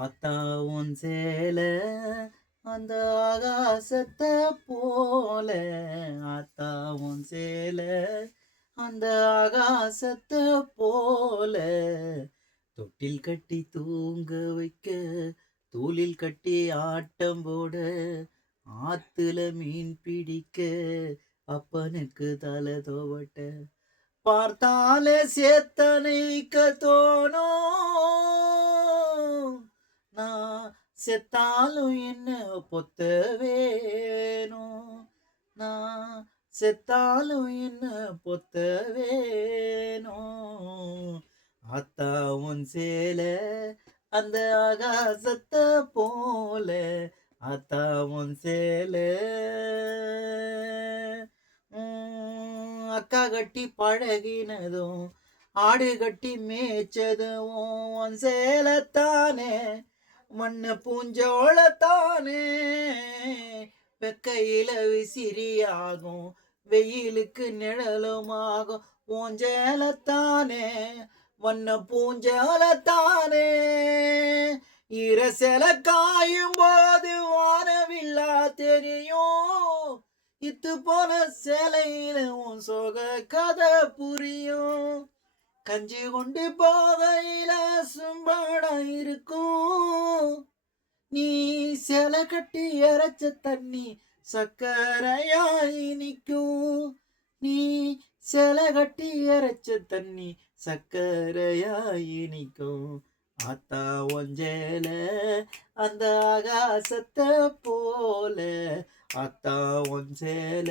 ஆத்தா உன் சேல அந்த ஆகாசத்தை போல. ஆத்தா உன் சேல அந்த ஆகாசத்தை போல. தொட்டில் கட்டி தூங்க வைக்க, தூளில் கட்டி ஆட்டம் போட, ஆத்துல மீன் பிடிக்க, அப்பனுக்கு தலை தோவட்ட. பார்த்தாலே சேத்தனைக்க தோணும். நான் செத்தாலும் என்ன பொத்த வேணும். நான் செத்தாலும் என்ன பொத்த வேணும். ஆத்தா உன் சேல அந்த ஆகாசத்தை போல. ஆத்தா உன் சேல. அக்கா கட்டி பழகினதும், ஆடு கட்டி மேய்ச்சதும் உன் சேலத்தானே, மண்ண பூஞ்சோளத்தானே. வெக்கையில விசிறியாகும், வெயிலுக்கு நிழலுமாகும் உன் சேலத்தானே, வண்ண பூஞ்சோளத்தானே. இரசல காயும் போது வானவில்லா தெரியும். இத்து போன சேலையில உன் சோக கதை புரியும். கஞ்சி கொண்டு போகையில சும்பாடா இருக்கும். நீ சேலை கட்டி அரைச்ச தண்ணி சக்கரையாய் நிற்கும். நீ சேலை கட்டி அரைச்ச தண்ணி சக்கரையாய் நிற்கும். ஆத்தா ஒஞ்சேல அந்த ஆகாசத்தை போல. ஆத்தா ஒஞ்சேல.